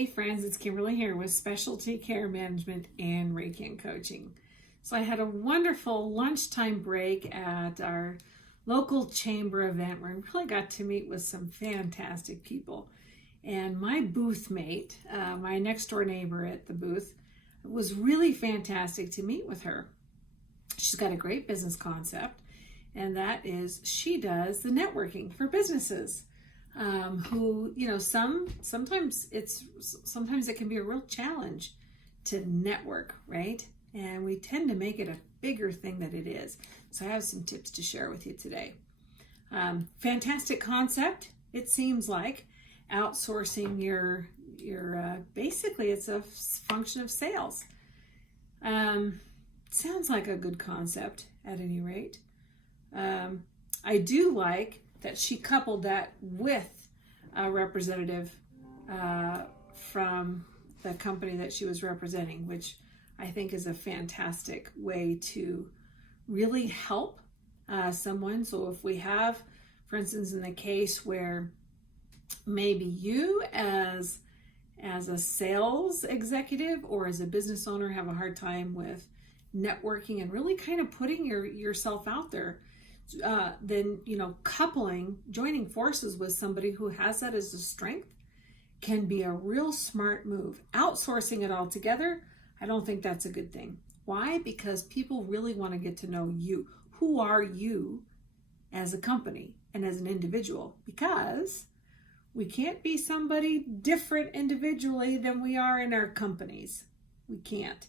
Hey friends, it's Kimberly here with Specialty Care Management and Reiki and Coaching. So I had a wonderful lunchtime break at our local chamber event where I really got to meet with some fantastic people. And my booth mate, my next door neighbor at the booth, it was really fantastic to meet with her. She's got a great business concept, and that is she does the networking for businesses. Who, you know, sometimes it can be a real challenge to network, right? And we tend to make it a bigger thing than it is. So I have some tips to share with you today. Fantastic concept. It seems like outsourcing your basically it's a function of sales. Sounds like a good concept at any rate. I do like that she coupled that with a representative from the company that she was representing, which I think is a fantastic way to really help someone. So if we have, for instance, in the case where maybe you as a sales executive or as a business owner have a hard time with networking and really kind of putting yourself out there, then, you know, joining forces with somebody who has that as a strength can be a real smart move. Outsourcing it all together, I don't think that's a good thing. Why? Because people really want to get to know you. Who are you as a company and as an individual? Because we can't be somebody different individually than we are in our companies. We can't.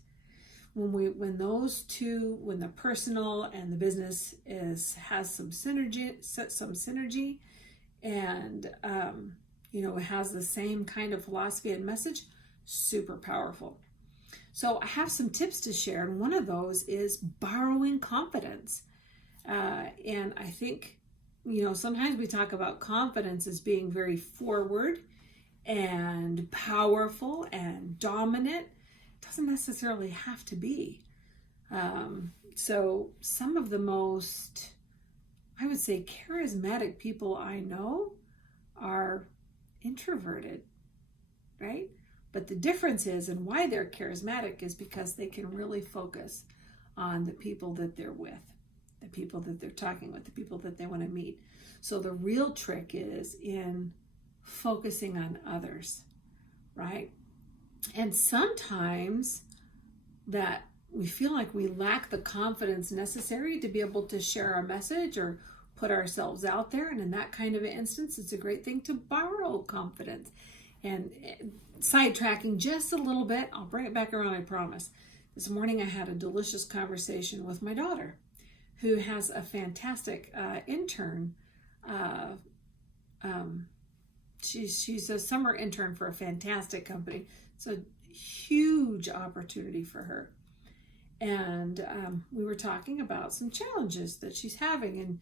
When the personal and the business has some synergy, and it has the same kind of philosophy and message, super powerful. So I have some tips to share, and one of those is borrowing confidence. And I think, sometimes we talk about confidence as being very forward and powerful and dominant. Doesn't necessarily have to be. So some of the most, I would say, charismatic people I know are introverted, right? But the difference is, and why they're charismatic, is because they can really focus on the people that they're with, the people that they're talking with, the people that they want to meet. So the real trick is in focusing on others, right? And sometimes that we feel like we lack the confidence necessary to be able to share our message or put ourselves out there. And in that kind of an instance, it's a great thing to borrow confidence. And sidetracking just a little bit, I'll bring it back around, I promise. This morning I had a delicious conversation with my daughter, who has a fantastic intern. She's a summer intern for a fantastic company. It's a huge opportunity for her. And we were talking about some challenges that she's having.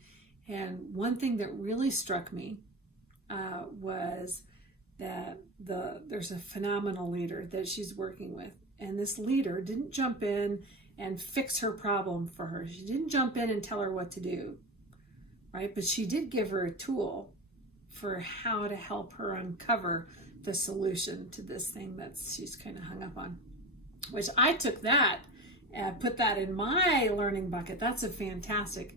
And one thing that really struck me was that there's a phenomenal leader that she's working with. And this leader didn't jump in and fix her problem for her. She didn't jump in and tell her what to do, right? But she did give her a tool for how to help her uncover the solution to this thing that she's kind of hung up on, which I took that and put that in my learning bucket. That's a fantastic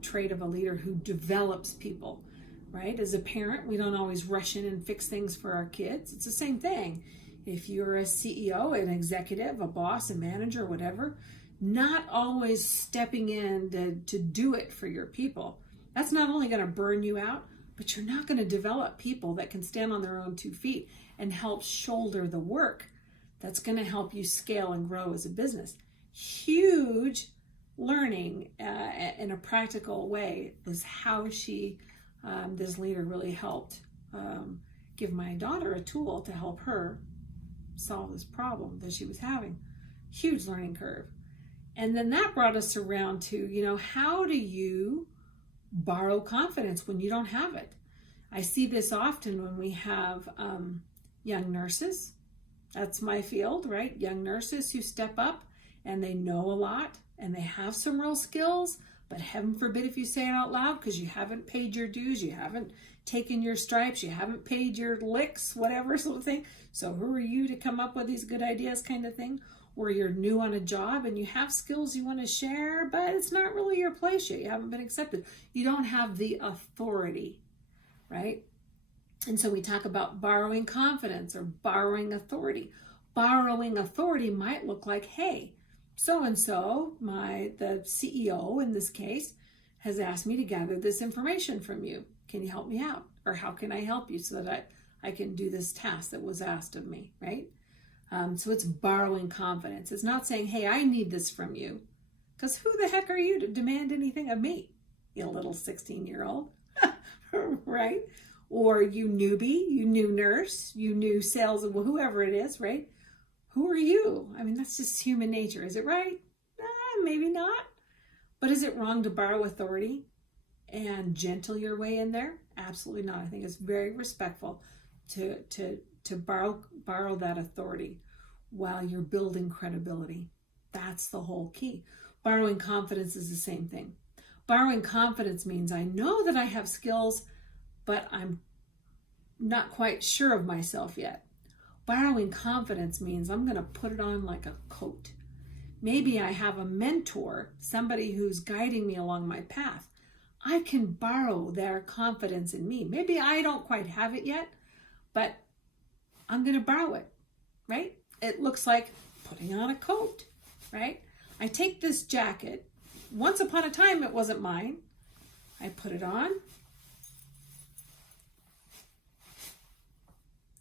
trait of a leader who develops people, right? As a parent, we don't always rush in and fix things for our kids. It's the same thing. If you're a CEO, an executive, a boss, a manager, whatever, not always stepping in to do it for your people. That's not only going to burn you out, but you're not going to develop people that can stand on their own 2 feet and help shoulder the work that's going to help you scale and grow as a business. Huge learning in a practical way was how this leader really helped give my daughter a tool to help her solve this problem that she was having. Huge learning curve. And then that brought us around to, how do you borrow confidence when you don't have it? I see this often when we have young nurses. That's my field, right? Young nurses who step up and they know a lot and they have some real skills, But heaven forbid if you say it out loud, because you haven't paid your dues, you haven't taken your stripes, you haven't paid your licks, whatever sort of thing. So who are you to come up with these good ideas kind of thing? Or you're new on a job and you have skills you want to share, but it's not really your place yet. You haven't been accepted. You don't have the authority, right? And so we talk about borrowing confidence or borrowing authority. Borrowing authority might look like, hey, so-and-so, the CEO in this case, has asked me to gather this information from you. Can you help me out? Or how can I help you so that I can do this task that was asked of me, right? So it's borrowing confidence. It's not saying, hey, I need this from you. Because who the heck are you to demand anything of me? You little 16-year-old, right? Or you newbie, you new nurse, you new sales, whoever it is, right? Who are you? I mean, that's just human nature. Is it right? Maybe not. But is it wrong to borrow authority and gentle your way in there? Absolutely not. I think it's very respectful to borrow that authority while you're building credibility. That's the whole key. Borrowing confidence is the same thing. Borrowing confidence means I know that I have skills, but I'm not quite sure of myself yet. Borrowing confidence means I'm going to put it on like a coat. Maybe I have a mentor, somebody who's guiding me along my path. I can borrow their confidence in me. Maybe I don't quite have it yet, but I'm going to borrow it, right? It looks like putting on a coat, right? I take this jacket. Once upon a time, it wasn't mine. I put it on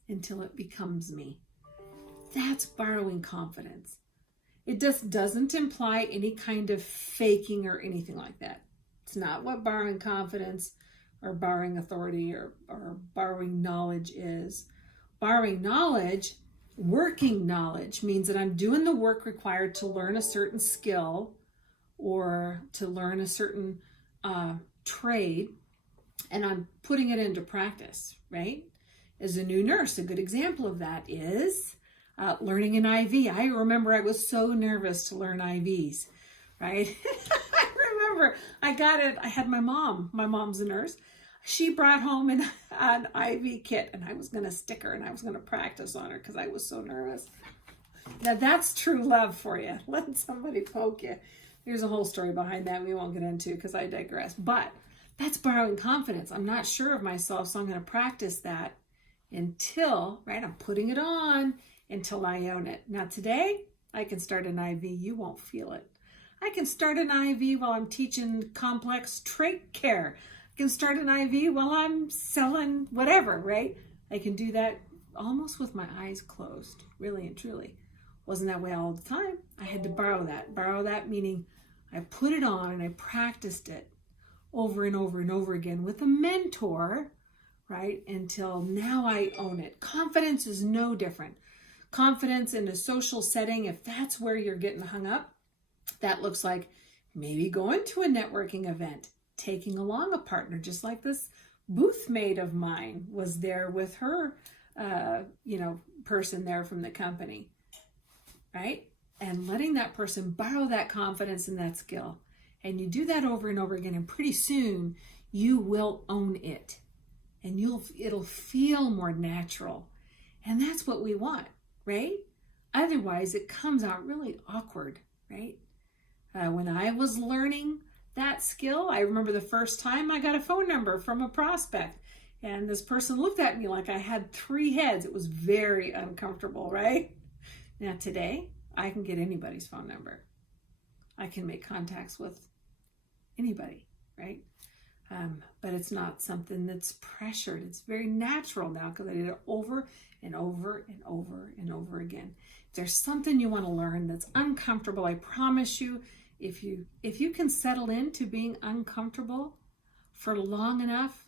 until it becomes me. That's borrowing confidence. It just doesn't imply any kind of faking or anything like that. It's not what borrowing confidence or borrowing authority or borrowing knowledge is. Borrowing knowledge, working knowledge, means that I'm doing the work required to learn a certain skill or to learn a certain trade, and I'm putting it into practice, right? As a new nurse, a good example of that is learning an IV. I remember I was so nervous to learn IVs, right? I remember I got it. I had my mom's a nurse. She brought home an IV kit, and I was going to stick her and I was going to practice on her because I was so nervous. Now that's true love for you. Let somebody poke you. There's a whole story behind that we won't get into because I digress. But that's borrowing confidence. I'm not sure of myself, so I'm going to practice that until, right, I'm putting it on until I own it. Now today, I can start an IV. You won't feel it. I can start an IV while I'm teaching complex trait care. I can start an IV while I'm selling whatever, right? I can do that almost with my eyes closed, really and truly. Wasn't that way all the time. I had to borrow that. Borrow that meaning I put it on and I practiced it over and over and over again with a mentor, right? Until now I own it. Confidence is no different. Confidence in a social setting, if that's where you're getting hung up, that looks like maybe going to a networking event, taking along a partner, just like this booth mate of mine was there with her, person there from the company, right? And letting that person borrow that confidence and that skill. And you do that over and over again, and pretty soon you will own it. And it'll feel more natural. And that's what we want, right? Otherwise, it comes out really awkward, right? When I was learning that skill, I remember the first time I got a phone number from a prospect, and this person looked at me like I had 3 heads. It was very uncomfortable, right? Now today, I can get anybody's phone number. I can make contacts with anybody, right? But it's not something that's pressured. It's very natural now because I did it over and over and over and over again. If there's something you want to learn that's uncomfortable, I promise you, if you can settle into being uncomfortable for long enough,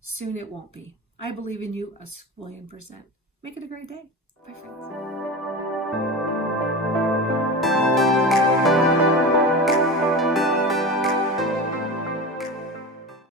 soon it won't be. I believe in you 1,000,000%. Make it a great day. Bye, friends.